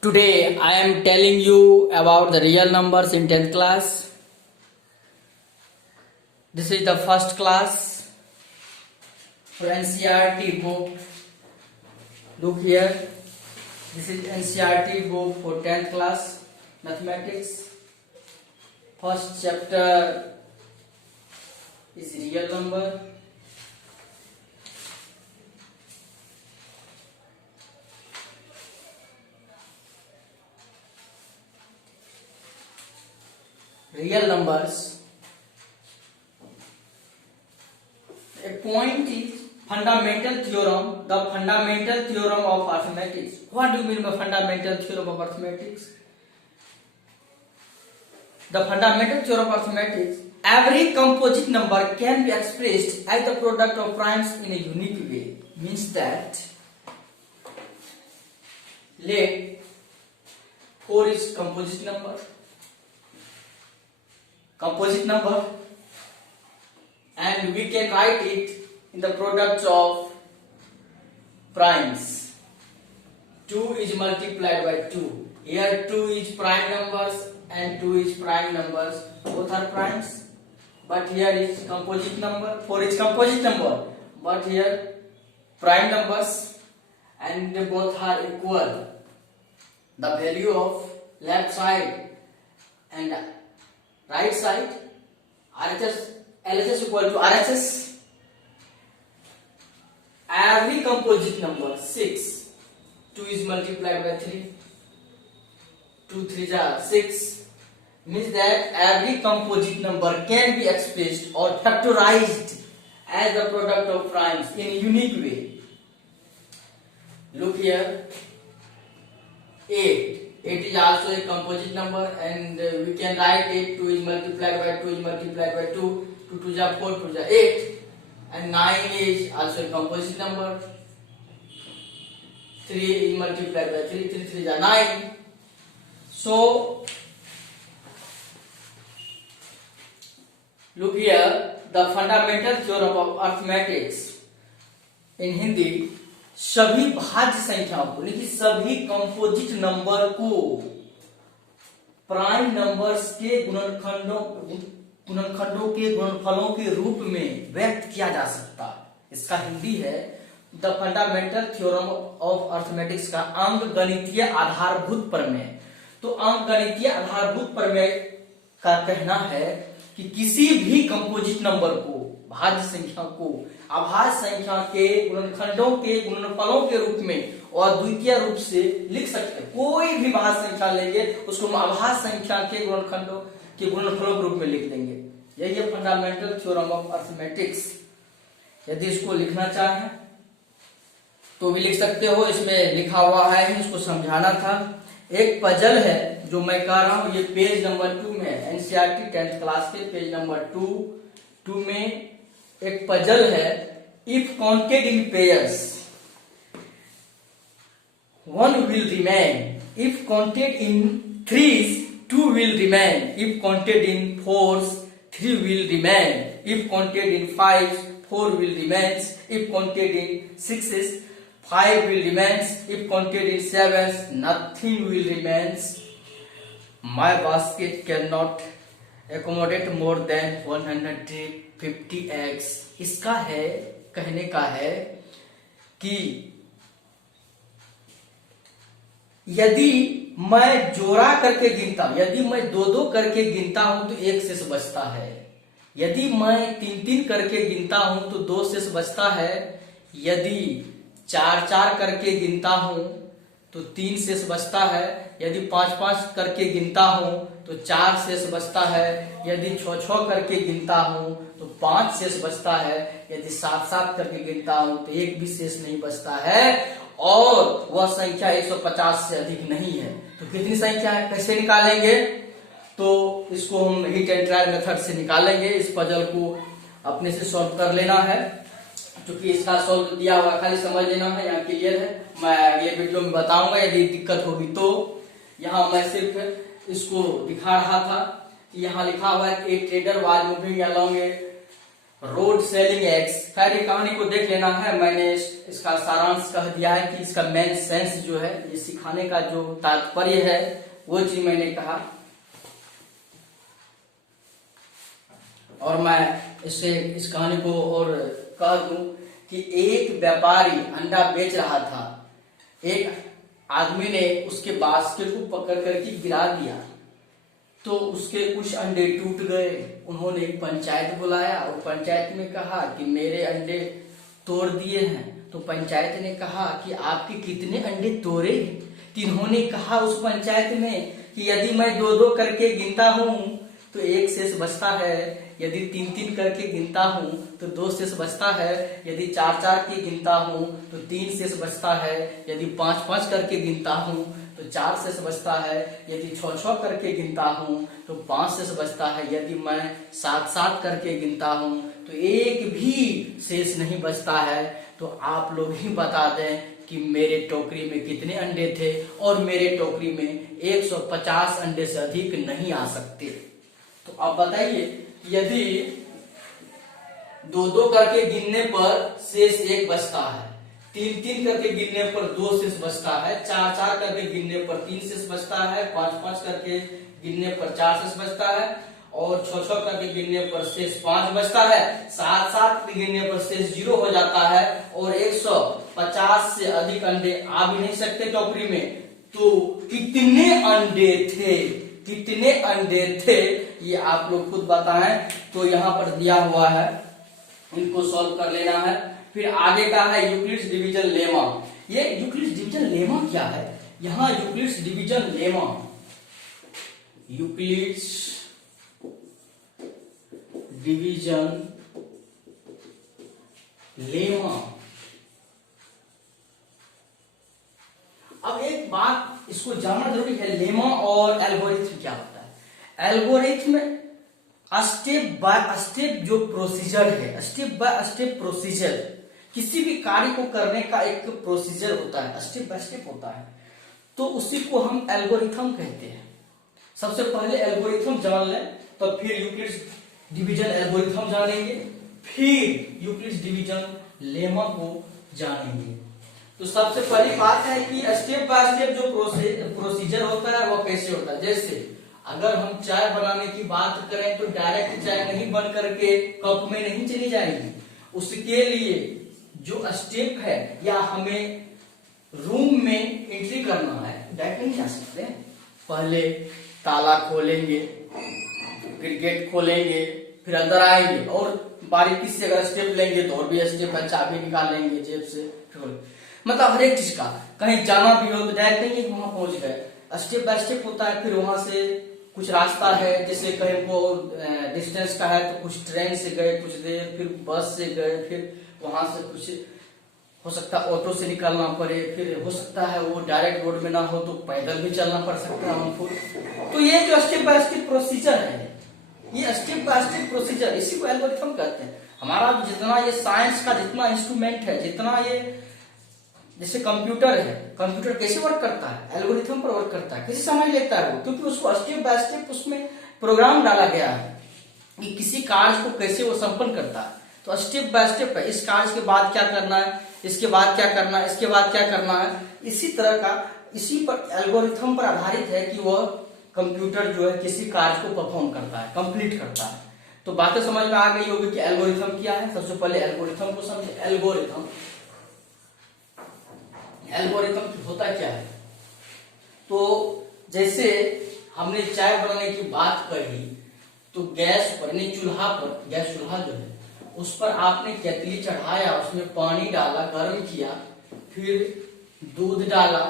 Today I am telling you about the real numbers in 10th class. This is the first class for NCERT book. Look here. This is NCERT book for 10th class mathematics. First chapter is real number. Real numbers. A point is fundamental theorem, the fundamental theorem of arithmetic. What do you mean by fundamental theorem of arithmetic? The fundamental theorem of arithmetic, every composite number can be expressed as the product of primes in a unique way. Means that let 4 is composite number, and we can write it in the products of primes. 2 is multiplied by 2. Here 2 is prime numbers and 2 is prime numbers. Both are primes. But here is composite number. 4 is composite number. But here prime numbers, and they both are equal. The value of left side and right side, RHS, LHS equal to RHS. Every composite number 6, 2 is multiplied by 3, 2 3s are 6, means that every composite number can be expressed or factorized as the product of primes in a unique way. Look here, 8 is also a composite number, and we can write it. 2 is multiplied by 2 is multiplied by 2, 2 2s are 4, 2s are 8, and 9 is also a composite number. 3 is multiplied by 3, 3 3s are 9. So look here, the fundamental theorem of arithmetics in Hindi, सभी भाज्य संख्याओं को, यानी सभी composite number को prime numbers के गुणनखंडों के गुणनफलों के रूप में व्यक्त किया जा सकता है। इसका हिंदी है the fundamental theorem of arithmetics का अंक गणितीय आधारभूत प्रमेय। तो अंक गणितीय आधारभूत प्रमेय का कहना है कि किसी भी कंपोजिट नंबर को, भाज्य संख्या को अभाज्य संख्या के गुणनखंडों के गुणनफलों के रूप में और द्वितीय रूप से लिख सकते हैं। कोई भी भाज्य संख्या लेंगे उसको हम अभाज्य संख्या के गुणनखंडों के गुणनफलों के रूप में लिख देंगे। यही है फंडामेंटल थ्योरम ऑफ अर्थमेटिक्स। यदि इसको लिखना चाहें तो भी लिख सकते हो, इसमें लिखा हुआ है, इसको समझाना था। एक पजल है जो मैं कर रहा हूं, ये पेज नंबर 2 में, एनसीईआरटी 10th क्लास के पेज नंबर 2 में एक पजल है। If counted in pairs 1 will remain, if counted in threes 2 will remain, if counted in force 3 will remain, if counted in 5 4 will remains, if counted in 6 5 will remains, if counted in 7 nothing will remains. My basket cannot accommodate more than 150 eggs. इसका है, कहने का है कि यदि मैं जोड़ा करके गिनता हूं, यदि मैं 2-2 करके गिनता हूं तो 1 शेष बचता है। यदि मैं 3-3 करके गिनता हूं तो 2 शेष बचता है। यदि 4-4 करके गिनता हूं तो 3 शेष बचता है। यदि 5-5 करके गिनता हूं तो 4 शेष बचता है। यदि 6-6 करके गिनता हूं तो 5 शेष बचता है। यदि 7-7 करके गिनता हूं तो 1 भी शेष नहीं बचता है, और वह संख्या 150 से अधिक नहीं है। तो कितनी संख्या है, कैसे निकालेंगे? तो इसको हम हिट एंड ट्रायल मेथड से निकालेंगे। इस पजल को अपने से सॉल्व कर लेना है, क्योंकि इसका सॉल्व दिया हुआ, खाली समझ लेना है, यहाँ क्लियर है। मैं ये वीडियो में बताऊंगा, यदि दिक्कत होगी तो। यहाँ मैं सिर्फ इसको दिखा रहा था कि यहाँ लिखा हुआ है ए trader was moving along A road selling eggs. खैर ये कहानी को देख लेना है, मैंने इसका सारांश कह दिया है कि इसका मेन सेंस जो है, ये सिखाने का जो तात्पर्य है वो चीज मैंने कहा। और मैं इससे इस कहानी को और कह दूं कि एक व्यापारी अंडा बेच रहा था, एक आदमी ने उसके बास्केट को पकड़ करके गिरा दिया तो उसके कुछ अंडे टूट गए। उन्होंने पंचायत बुलाया और पंचायत में कहा कि मेरे अंडे तोड़ दिए हैं। तो पंचायत ने कहा कि आपके कितने अंडे तोड़े? तो इन्होंने कहा उस पंचायत में कि यदि मैं 2-2 करके गिनता हूं तो 1 शेष बचता है, यदि 3-3 करके गिनता हूं तो 2 शेष बचता है, यदि 4-4 के गिनता हूं तो 3 शेष बचता है, यदि 5-5 करके गिनता हूं तो 4 शेष बचता है, यदि 6-6 करके गिनता हूं तो 5 शेष बचता है, यदि मैं 7-7 करके गिनता हूं तो 1 भी शेष नहीं बचता है। तो आप लोग ही बता दें कि मेरे टोकरी में कितने अंडे थे, और मेरे टोकरी में 150 अंडे से अधिक नहीं आ सकते। तो आप बताइए, यदि 2-2 करके गिनने पर शेष 1 बचता है, 3-3 करके गिनने पर 2 शेष बचता है, 4-4 करके गिनने पर 3 शेष बचता है, 5-5 करके गिनने पर 4 शेष बचता है, और 6-6 करके गिनने पर शेष 5 बचता है, 7-7 गिनने पर शेष 0 हो जाता है, और 150 से अधिक अंडे आ भी नहीं सकते टोकरी में। तो कितने अंडे थे, कितने अंडे थे ये आप लोग खुद बताएं। तो यहाँ पर दिया हुआ है, इनको सॉल्व कर लेना है। फिर आगे का है यूक्लिड्स डिवीजन लेमा। ये यूक्लिड्स डिवीजन लेमा क्या है? यहाँ Euclid's division lemma, Euclid's division lemma. अब एक बात इसको जानना जरूरी है, लेमा और एल्गोरिथम क्या होता है। एल्गोरिथम स्टेप बाय स्टेप जो प्रोसीजर है, स्टेप बाय स्टेप प्रोसीजर, किसी भी कार्य को करने का एक प्रोसीजर होता है, स्टेप बाय स्टेप होता है, तो उसी को हम एल्गोरिथम कहते हैं। सबसे पहले एल्गोरिथम जान लें, तो फिर यूक्लिड्स डिवीजन एल्गोरिथम जानेंगे, फिर यूक्लिड्स डिवीजन लेमा को जानेंगे। तो सबसे पहली बात है कि स्टेप बाय स्टेप जो प्रोसीजर होता है वो कैसे होता है। जैसे अगर हम चाय बनाने की बात करें तो डायरेक्ट चाय नहीं बन करके कप में नहीं चली जाएगी, उसके लिए जो स्टेप है, या हमें रूम में एंट्री करना है, डायरेक्ट नहीं जा सकते। पहले ताला खोलेंगे, फिर गेट खोलेंगे, फिर अंदर आएंगे, और बारीकी से अगर स्टेप लेंगे तो और भी स्टेप है, चाबी निकालेंगे जेब से, मतलब हर एक चीज का कहीं जाना भी हो तो डायरेक्ट नहीं वहां पहुंच गए, स्टेप बाय स्टेप होता है। फिर वहां से कुछ रास्ता है, जैसे कहीं को डिस्टेंस का है तो कुछ ट्रेन से गए कुछ देर, फिर बस से गए, फिर वहां से कुछ हो सकता है ऑटो से निकलना पड़े, फिर हो सकता है वो डायरेक्ट रोड में ना हो तो पैदल भी चलना पड़ सकता है हमको। तो ये जो स्टेप बाय स्टेप प्रोसीजर है, ये स्टेप बाय स्टेप प्रोसीजर, इसी को एल्गोरिथम कहते हैं। हमारा जितना ये साइंस का जितना इंस्ट्रूमेंट है, जितना ये जैसे कंप्यूटर है, कंप्यूटर कैसे वर्क करता है, एल्गोरिथम पर वर्क करता है, कैसे समझ लेता है वो, क्योंकि उसको स्टेप बाय स्टेप उसमें प्रोग्राम डाला गया है कि किसी कार्य को कैसे वो संपन्न करता है। तो स्टेप बाय स्टेप है, इस कार्य के बाद क्या करना है, इसके बाद क्या करना है, इसके बाद क्या करना है, इसी तरह का, इसी पर एल्गोरिथम पर आधारित है कि वह कंप्यूटर जो है किसी कार्य को परफॉर्म करता है, कंप्लीट करता है। तो बातें समझ में आ गई होगी कि एल्गोरिथम क्या है। सबसे पहले एल्गोरिथम को समझे। एल्गोरिथम होता क्या है? तो जैसे हमने चाय बनाने की बात करी, तो गैस पर नहीं, चूल्हा पर, गैस चूल्हा जो है उस पर आपने केतली चढ़ाया, उसमें पानी डाला, गर्म किया, फिर दूध डाला,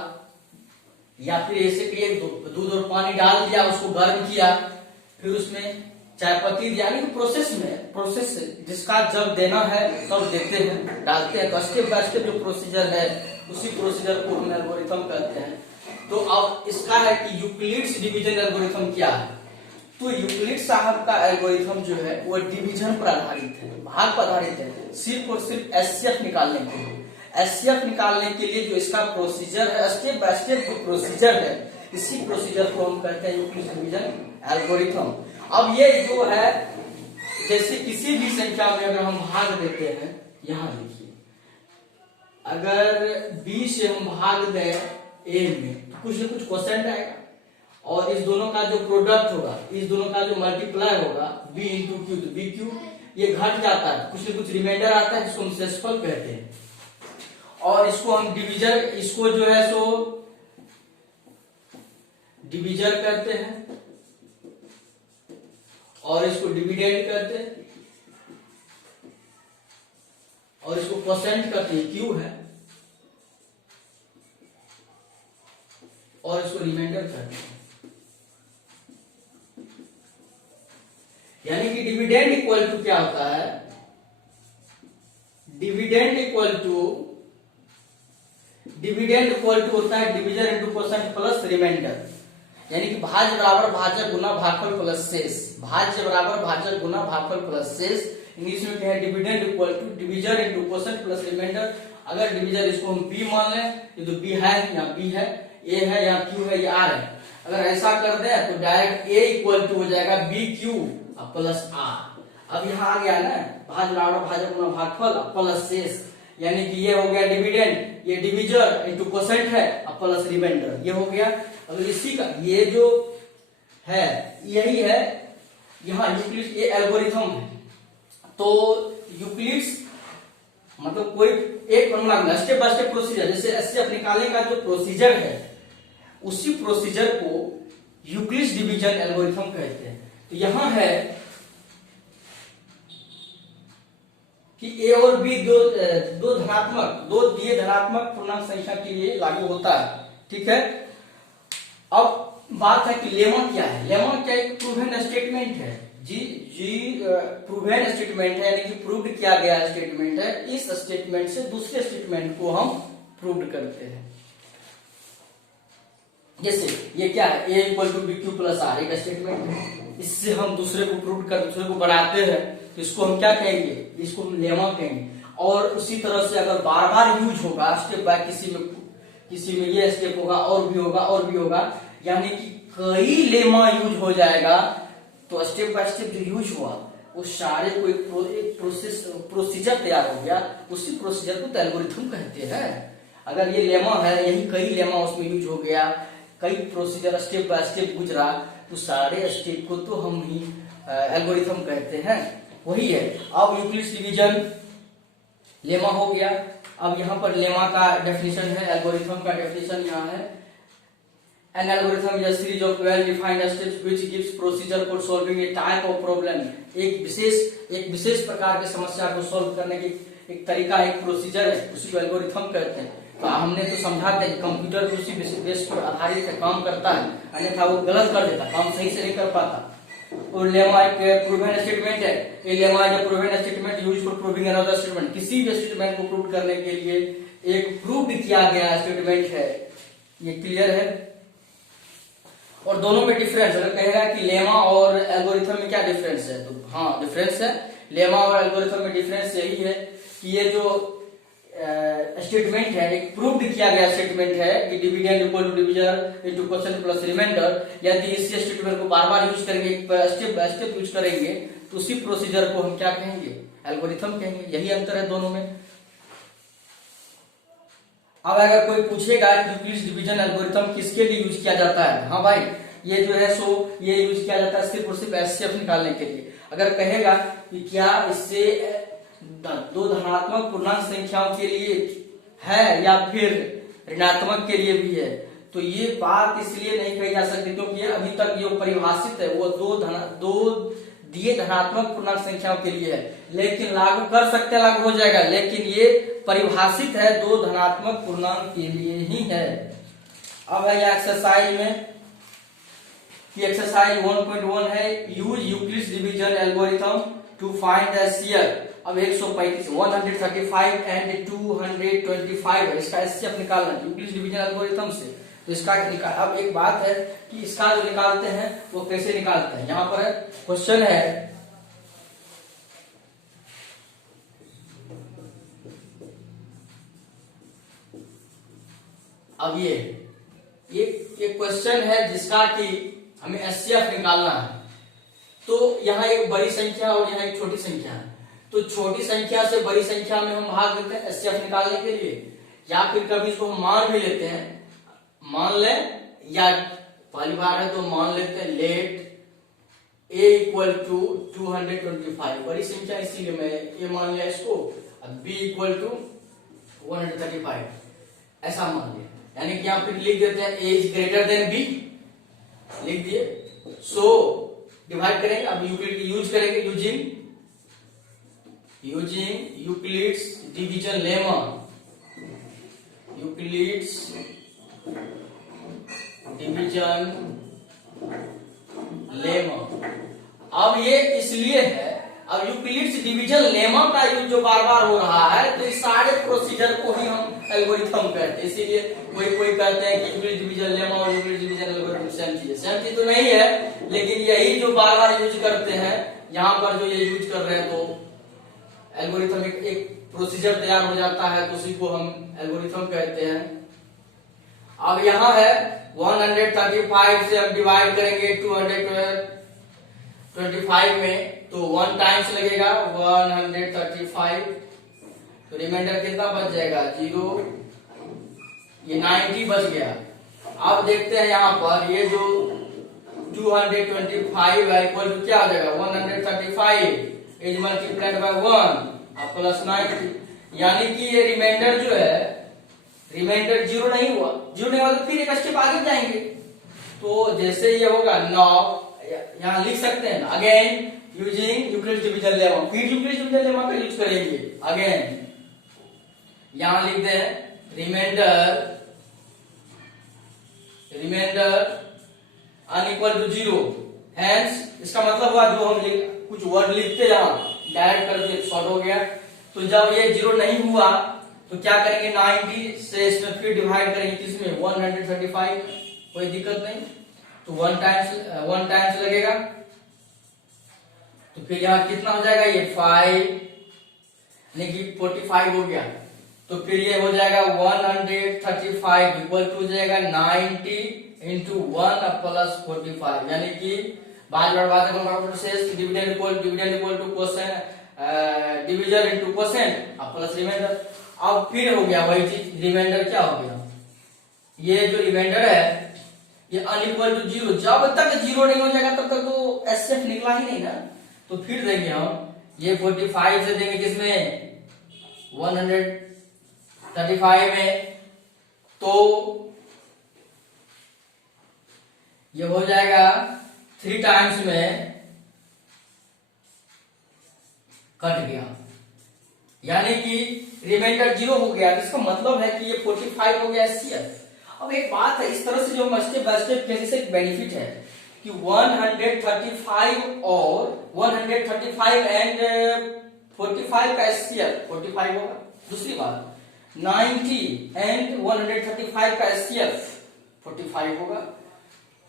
या फिर ऐसे करिए दूध और पानी डाल दिया, उसको गर्म किया, फिर उसमें चाय पत्ती दिया, यानी प्रोसेस जिसका जब देना है तब देते हैं, डालते हैं। तो स्टेप बाय स्टेप जो प्रोसीजर है उसी प्रोसीजर को हम एल्गोरिथम कहते हैं। तो अब इसका है कि यूक्लिड्स डिवीजन एल्गोरिथम क्या है। तो यूक्लिड साहब का एल्गोरिथम जो है वो डिवीजन पर आधारित है, भाग पर आधारित है, सिर्फ और सिर्फ एचसीएफ निकालने के लिए। एचसीएफ निकालने के लिए जो इसका प्रोसीजर है, स्टेप बाय स्टेप जो प्रोसीजर है, इसी प्रोसीजर को हम कहते हैं यूक्लिड डिवीजन एल्गोरिथम। अब ये जो है जैसे किसी भी संख्या में अगर हम भाग देते हैं, यहां देखिए, अगर b से हम भाग दें a में तो कुछ न कुछ क्वोशिएंट आएगा, और इस दोनों का जो प्रोडक्ट होगा, इस दोनों का जो मल्टीप्लाई होगा b इंटू क्यू, तो b क्यू ये घट जाता है, कुछ न कुछ रिमाइंडर आता है जिसको हम शेषफल कहते हैं। और इसको हम डिविजर, इसको जो है सो डिविजर कहते हैं, और इसको डिविडेंड कहते हैं, और इसको क्वोशिएंट कहते हैं, क्यू है, और इसको रिमाइंडर कहते हैं। यानी कि डिविडेंड इक्वल टू क्या होता है, डिविडेंड इक्वल टू होता है division into quotient plus remainder. यानी कि भाज्य बराबर भाजक गुना भागफल प्लस शेष, भाज्य बराबर भाजक गुना भागफल प्लस शेष। इंग्लिश में क्या है, dividend equal to division into quotient plus remainder. अगर डिविजन इसको हम b मान लें, ये तो b है, यहाँ b है, a है, यहाँ q है, ये r है। अगर ऐसा कर दे तो डायरेक्ट a इक्वल टू हो जाएगा b क्यू प्लस r। अब यहाँ आ गया ना, भाज्य बराबर भाजक गुना भागफल प्लस शेष, यानी कि ये हो गया डिविडेंड, ये डिविजर इंटू क्वोशिएंट है प्लस रिमाइंडर, ये हो गया। अगर इसी का ये जो है यही है, यहाँ यूक्लिड्स ये एल्गोरिथम है। तो यूक्लिड्स मतलब कोई एक formula, step by step procedure, जैसे एचसीएफ निकालने का जो प्रोसीजर है, उसी प्रोसीजर को यूक्लिड्स डिवीजन एल्गोरिथम कहते हैं। तो यहां है कि ए और बी दो धनात्मक, दो दिए धनात्मक पूर्णांक संख्या के लिए लागू होता है, ठीक है। अब बात है कि लेमा क्या है। लेमा क्या एक प्रूवन स्टेटमेंट है, जी प्रूवन स्टेटमेंट है, यानी कि प्रूव्ड किया गया स्टेटमेंट है। इस स्टेटमेंट से दूसरे स्टेटमेंट को हम प्रूव्ड करते हैं। जैसे ये क्या है, a equal to B Q plus R, एक स्टेटमेंट है। इससे हम दूसरे को प्रूव कर, दूसरे को बढ़ाते हैं, तो इसको हम क्या कहेंगे, इसको हम लेमा कहेंगे। और उसी तरह से अगर बार बार यूज होगा स्टेप बाय, किसी में ये स्टेप होगा, और भी होगा, और भी होगा, यानी कि कई लेमा यूज हो जाएगा, तो स्टेप बाय स्टेप जो यूज हुआ उस सारे को एक प्रोसीजर तैयार हो गया, उसी प्रोसीजर को तो एल्गोरिथम कहते हैं। अगर ये लेमा है, यही कई लेमा उसमें यूज हो गया, कई प्रोसीजर स्टेप बाय स्टेप गुजरा, तो सारे स्टेप को तो हम ही एल्गोरिथम कहते हैं। वही है। अब यूक्लिड्स डिवीजन लेमा हो गया। अब यहाँ पर लेमा का डेफिनेशन है, एल्गोरिथम का डेफिनेशन यहाँ है। An algorithm is a series of well-defined steps which gives procedure for solving a type of problem। एक विशेष प्रकार की समस्या को सॉल्व करने की एक तरीका, एक प्रोसीजर है, उसी को एल्गोरिथम कहते हैं। तो हमने तो समझा था कि कंप्यूटर उसी बेस पर आधारित काम करता है, अन्यथा वो गलत कर देता, काम सही से नहीं कर पाता। और लेमा एक प्रूवन स्टेटमेंट है। ये lemma is a proven statement used for proving another statement. किसी भी स्टेटमेंट को प्रूव करने के लिए एक प्रूव किया गया स्टेटमेंट है। ये क्लियर है। और दोनों में डिफरेंस, अगर कहेगा कि लेमा और एल्गोरिथम में क्या डिफरेंस है, तो हाँ डिफरेंस है। लेमा और एल्गोरिथम में डिफरेंस यही है कि ये जो स्टेटमेंट है, एक प्रूव्ड किया गया स्टेटमेंट है कि dividend equal to division into quotient plus remainder. यदि इसी स्टेटमेंट को बार बार यूज करेंगे, स्टेप बाय स्टेप यूज करेंगे, तो उसी प्रोसीजर को हम क्या कहेंगे, एल्गोरिथम कहेंगे। यही अंतर है दोनों में। अब अगर कोई पूछेगा कि यूक्लिड्स डिवीजन एल्गोरिथम किसके लिए यूज किया जाता है, हाँ भाई ये जो है सो ये यूज किया जाता है सिर्फ और सिर्फ एचसीएफ निकालने के लिए। अगर कहेगा कि क्या इससे दो धनात्मक पूर्णांक संख्याओं के लिए है या फिर ऋणात्मक के लिए भी है, तो ये बात इसलिए नहीं कही जा सकती क्योंकि अभी तक जो परिभाषित है वो दो दिए धनात्मक पूर्णांक संख्याओं के लिए है। लेकिन लागू कर सकते हैं, लागू हो जाएगा, लेकिन ये परिभाषित है दो धनात्मक पूर्णांक के लिए ही है। अब है एक्सरसाइज में कि एक्सरसाइज 1.1 है, use Euclid's division algorithm to find the HCF. अब 135, 135 एंड 225 है, इसका एचसीएफ निकालना यूक्लिड्स डिवीजन एल्गोरिथम से। तो इसका अब एक बात है कि इसका जो निकालते हैं वो कैसे निकालते हैं। यहां पर क्वेश्चन है, अब ये क्वेश्चन है जिसका कि हमें एचसीएफ निकालना है। तो यहाँ एक बड़ी संख्या और यहाँ एक छोटी संख्या है, तो छोटी संख्या से बड़ी संख्या में हम भाग देते हैं एचसीएफ निकालने के लिए, या फिर कभी इसको हम मान भी लेते हैं, मान ले, या पहली बार है तो मान लेते हैं लेट a इक्वल टू 225, बड़ी संख्या इसीलिए मैं ये मान लिया इसको, अब b इक्वल टू 135 ऐसा मान लिया, यानी कि यहाँ फिर लिख देते हैं a is greater than b, लिख दिए। सो डिवाइड करेंगे, अब यूक्लिड यूज करेंगे, using Euclid's division lemma, Euclid's division lemma. अब ये इसलिए है, अब यूक्लिड्स डिवीजन लेमा का यूज जो बार बार हो रहा है, तो इस सारे प्रोसीजर को ही हम एल्गोरिथम कहते हैं, इसीलिए कोई कहते हैं कि यूक्लिड्स डिवीजन लेमा और यूक्लिड्स डिवीजन एल्गोरिथम सेम चीज तो नहीं है, लेकिन यही जो बार बार यूज करते हैं, यहाँ पर जो ये यूज कर रहे हैं, तो एल्गोरिथम एक प्रोसीजर तैयार हो जाता है, तो उसी को हम एल्गोरिथम कहते हैं। अब यहाँ है 135 से हम डिवाइड करेंगे 225 में, तो 1 टाइम्स लगेगा 135, तो रिमाइंडर कितना बच जाएगा 0, ये 90 बच गया। अब देखते हैं यहाँ पर ये जो 225 है इक्वल टू क्या हो जाएगा 135 इज मल्टीप्लाइड बाय 1 प्लस 90, यानी कि ये रिमाइंडर जो है, रिमाइंडर 0 नहीं हुआ, 0 नहीं हुआ तो फिर एक स्टेप आगे जाएंगे, तो जैसे ये होगा 9, यहाँ लिख सकते हैं again using Euclid's division lemma, फिर यूक्लिड्स डिवीजन लेमा का यूज करेंगे अगेन, यहाँ लिख दें रिमाइंडर अनइक्वल टू 0, हेंस इसका मतलब हुआ जो हम कुछ वर्ड लिखते यहाँ डायरेक्ट करके शॉर्ट हो गया, तो जब ये 0 नहीं हुआ तो क्या करेंगे 90 से इसमें फिर डिवाइड करेंगे किसमें 135, कोई दिक्कत नहीं, तो 1 टाइम्स लगेगा, तो फिर यहाँ कितना हो जाएगा ये 5 यानी कि 45 हो गया, तो फिर ये हो जाएगा 135 इक्वल टू हो जाएगा 90 इंटू 1 प्लस 45, यानी कि बात dividend equal to quotient division into quotient plus remainder. अब फिर हो गया वही चीज, रिमाइंडर क्या हो गया, ये जो रिमाइंडर है ये अनइक्वल टू 0, जब तक 0 नहीं हो जाएगा तब तक तो एचसीएफ निकला ही नहीं ना, तो फिर देंगे हम ये 45 से देंगे किसमें 135 में, तो ये हो जाएगा 3 टाइम्स में कट गया, यानी कि रिमाइंडर 0 हो गया, इसका मतलब है कि ये 45 हो गया एचसीएफ। अब एक बात है, इस तरह से जो हम स्टेप बाय स्टेप कैसे से एक बेनिफिट है कि 135 और 135 एंड 45 का एचसीएफ 45 होगा। दूसरी बात 90 एंड 135 का एचसीएफ 45 होगा,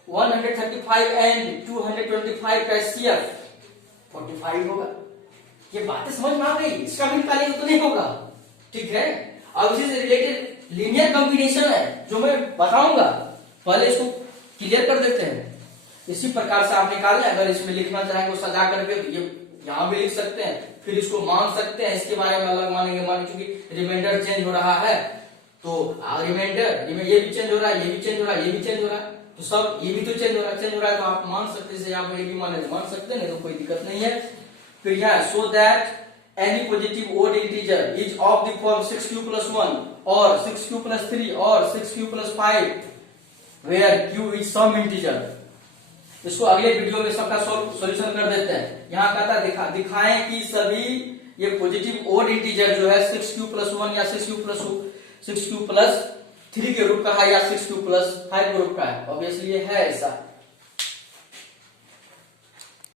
135 एंड 225 का एचसीएफ 45 होगा। ये बातें समझ में आ गई, इसका भी निकालेंगे तो नहीं होगा, ठीक है। अब इसी से रिलेटेड लीनियर कॉम्बिनेशन है जो मैं बताऊंगा, पहले इसको क्लियर कर देते हैं। इसी प्रकार से आप निकालें, अगर इसमें लिखना चाहेंगे सजा करके तो ये यहाँ भी लिख सकते हैं, फिर इसको मान सकते हैं, इसके बारे में अलग मानेंगे, मान क्योंकि रिमाइंडर चेंज हो रहा है, तो रिमाइंडर ये भी चेंज हो रहा है, ये भी चेंज हो रहा है, ये भी चेंज हो रहा है, तो सब ये भी तो चेंज हो रहा है, तो आप मान सकते हैं, यहाँ पर ये भी मान सकते हैं, तो कोई दिक्कत नहीं है। फिर यहाँ so that any positive odd integer is of the form 6q + 1 और 6q + 3 और 6q + 5 where q is some integer. इसको अगले वीडियो में सबका सॉल्यूशन कर देते हैं। यहाँ कहता दिखाएं कि सभी ये पॉजिटिव ओड इंटीजर जो है 6q + 1 या 6q + 3 के रूप का है या 6q + 5 के रूप का है, ऑब्वियसली है ऐसा।